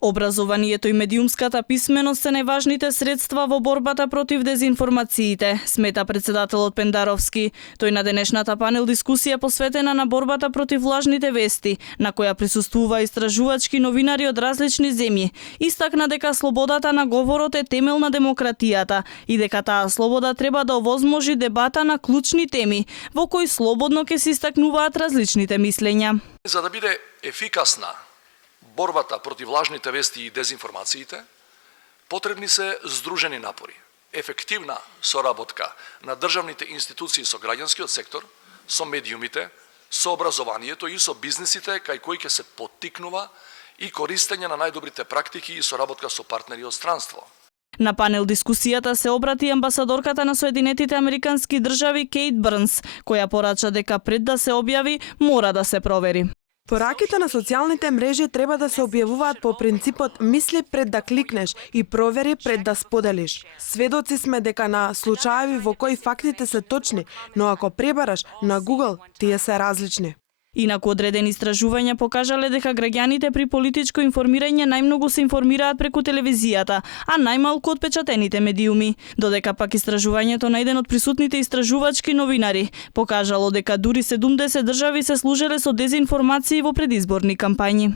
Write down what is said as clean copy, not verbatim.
Образованието и медиумската писменост се најважните средства во борбата против дезинформациите, смета председателот Пендаровски. Тој на денешната панел дискусија посветена на борбата против лажните вести, на која присуствува истражувачки новинари од различни земји, истакна дека слободата на говорот е темел на демократијата и дека таа слобода треба да овозможи дебата на клучни теми, во кои слободно ќе се истакнуваат различните мислења. За да биде ефикасна борбата против лажните вести и дезинформациите, потребни се здружени напори, ефективна соработка на државните институции со граѓанскиот сектор, со медиумите, со образованието и со бизнисите кај кои ќе се поттикнува и користење на најдобрите практики и соработка со партнери од странство. На панел дискусијата се обрати амбасадорката на Соединетите Американски држави Кейт Брнс, која порача дека пред да се објави, мора да се провери. Пораките на социјалните мрежи треба да се објавуваат по принципот мисли пред да кликнеш и провери пред да споделиш. Сведоци сме дека на случаеви во кои фактите се точни, но ако пребараш на Google, тие се различни. Инаку одредени истражувања покажале дека граѓаните при политичко информирање најмногу се информираат преку телевизијата, а најмалку од печатените медиуми. Додека пак истражувањето на еден од присутните истражувачки новинари покажало дека дури 70 држави се служеле со дезинформации во предизборни кампањи.